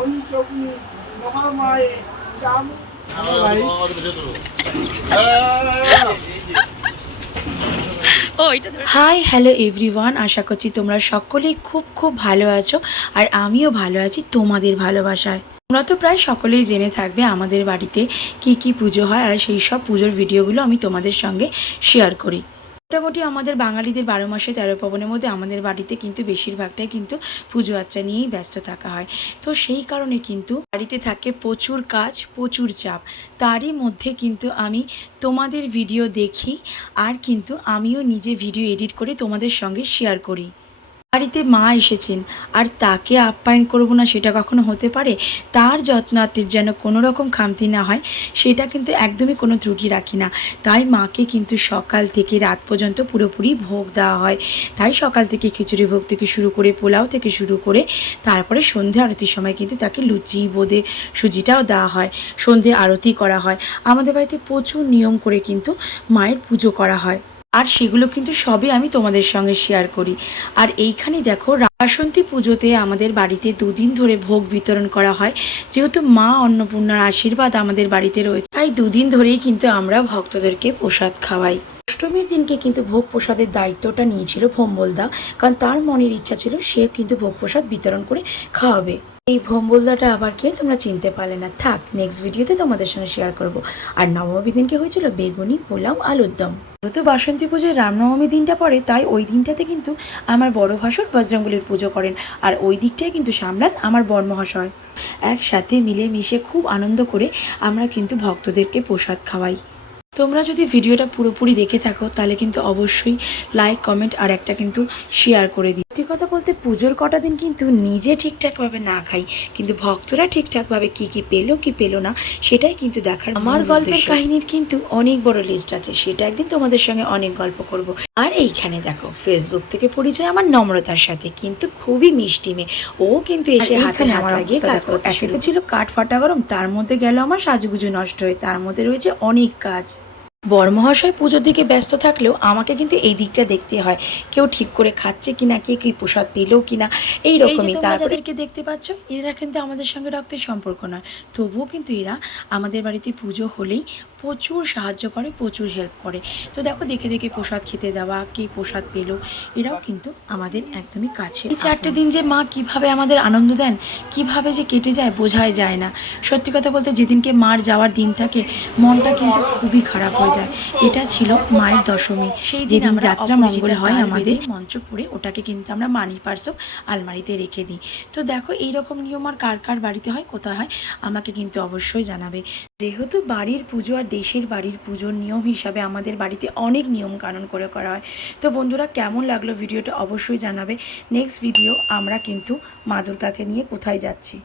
মহিষগ্নি মহামায়ে চামু hi hello everyone, আশা করছি তোমরা সকলেই খুব খুব ভালো আছো আর আমিও ভালো আছি তোমাদের ভালোবাসায়। তোমরা তো প্রায় সকলেই জেনে থাকবে আমাদের বাড়িতে কি কি পুজো হয় আর সেই সব পুজোর ভিডিওগুলো আমি তোমাদের সঙ্গে শেয়ার করি। মোটামুটি আমাদের বাঙালিদের 12 মাসে 13 পার্বণের মধ্যে আমাদের বাড়িতে কিন্তু বেশিরভাগটাই কিন্তু পুজো আর্চা নিয়েই ব্যস্ত থাকা হয়। তো সেই কারণে কিন্তু বাড়িতে থাকে প্রচুর কাজ, প্রচুর চাপ। তারই মধ্যে কিন্তু আমি তোমাদের ভিডিও দেখি আর কিন্তু আমিও নিজে ভিডিও এডিট করে তোমাদের সঙ্গে শেয়ার করি। বাড়িতে মা এসেছেন আর তাকে আপ্যায়ন করবো না সেটা কখনো হতে পারে? তার যত্নার্থের যেন কোনো রকম খামতি না হয় সেটা কিন্তু একদমই কোনো ত্রুটি রাখি না। তাই মাকে কিন্তু সকাল থেকে রাত পর্যন্ত পুরোপুরি ভোগ দেওয়া হয়। তাই সকাল থেকে খিচুড়ি ভোগ থেকে শুরু করে পোলাও থেকে শুরু করে তারপরে সন্ধে আরতির সময় কিন্তু তাকে লুচি বোঁদে সুজিটাও দেওয়া হয়, সন্ধে আরতি করা হয়। আমাদের বাড়িতে প্রচুর নিয়ম করে কিন্তু মায়ের পুজো করা হয় আর সেগুলো কিন্তু সবই আমি তোমাদের সঙ্গে শেয়ার করি। আর এইখানে দেখো, বাসন্তী পুজোতে আমাদের বাড়িতে 2 দিন ধরে ভোগ বিতরণ করা হয়। যেহেতু মা অন্নপূর্ণার আশীর্বাদ আমাদের বাড়িতে রয়েছে, তাই 2 দিন ধরেই কিন্তু আমরা ভক্তদেরকে প্রসাদ খাওয়াই। অষ্টমীর দিনকে কিন্তু ভোগ প্রসাদের দায়িত্বটা নিয়েছিল ভোম্বলদা, কারণ তার মনের ইচ্ছা ছিল সে কিন্তু ভোগ প্রসাদ বিতরণ করে খাওয়াবে। এই ভোম্বলদাটা আবার কে তোমরা চিনতে পারলে না, থাক নেক্সট ভিডিওতে তোমাদের সঙ্গে শেয়ার করব। আর নবমী দিনকে হয়েছিল বেগুনি পোলাও আলুর দম। যেহেতু বাসন্তী পুজোয় রামনবমী দিনটা পড়ে, তাই ওই দিনটাতে কিন্তু আমার বড় ভাসুর বজরংবলীর পুজো করেন আর ওই দিকটাই কিন্তু সামলান আমার বড়মহাশয়। একসাথে মিলেমিশে খুব আনন্দ করে আমরা কিন্তু ভক্তদেরকে প্রসাদ খাওয়াই। তোমরা যদি ভিডিওটা পুরোপুরি দেখে থাকো তাহলে কিন্তু অবশ্যই লাইক কমেন্ট আর একটা কিন্তু শেয়ার করে দিই। সত্যি কথা বলতে পুজোর কটা দিন কিন্তু নিজে ঠিকঠাকভাবে না খাই, কিন্তু ভক্তরা ঠিকঠাকভাবে কি পেলো কি পেলো না সেটাই কিন্তু দেখার। আমার গল্পের কাহিনীর কিন্তু অনেক বড় লিস্ট আছে, সেটা একদিন তোমাদের সঙ্গে অনেক গল্প করব। আর এইখানে দেখো, ফেসবুক থেকে পরিচয় আমার নম্রতার সাথে, কিন্তু খুবই মিষ্টি মেয়ে। ও কিন্তু এসে হাতে হাত লাগিয়ে কাজ করতে শুরু। ছিল কাঠ ফাটা গরম, তার মধ্যে গেল আমার সাজুগুজু নষ্ট হয়ে, তার মধ্যে রয়েছে অনেক কাজ। বড়মহাশয় পুজোর দিকে ব্যস্ত থাকলেও আমাকে কিন্তু এই দিকটা দেখতে হয়, কেউ ঠিক করে খাচ্ছে কিনা, কে কি প্রসাদ পেলো কিনা, এইরকমই। তারপরেকে দেখতে পাচ্ছ, এরা কিন্তু আমাদের সঙ্গে রক্তের সম্পর্ক নয়, তবুও কিন্তু এরা আমাদের বাড়িতে পুজো হলেই প্রচুর সাহায্য করে, প্রচুর হেল্প করে। তো দেখো, দেখে দেখে প্রসাদ খেতে দেওয়া, কে প্রসাদ পেলো, এরাও কিন্তু আমাদের একদমই কাছে। এই 4টে দিন যে মা কিভাবে আমাদের আনন্দ দেন, কিভাবে যে কেটে যায় বোঝাই যায় না। সত্যি কথা বলতে যেদিনকে মার যাওয়ার দিন থাকে মনটা কিন্তু খুবই খারাপ হয়ে যায়। এটা ছিল মায়ের দশমী, সেই দিন যাত্রা মঙ্গল হয় আমাদের মঞ্চপুরে, ওটাকে কিন্তু আমরা মানি পার্সও আলমারিতে রেখে দিই। তো দেখো, এইরকম নিয়ম আর কার কার বাড়িতে হয়, কোথায় হয় আমাকে কিন্তু অবশ্যই জানাবে। যেহেতু বাড়ির পুজো আর দেশের বাড়ির পুজোর নিয়ম হিসাবে আমাদের বাড়িতে অনেক নিয়ম কানুন করে করা হয়। তো বন্ধুরা, কেমন লাগলো ভিডিওটা অবশ্যই জানাবে। নেক্সট ভিডিও আমরা কিন্তু মা দুর্গাকে নিয়ে কোথায় যাচ্ছি।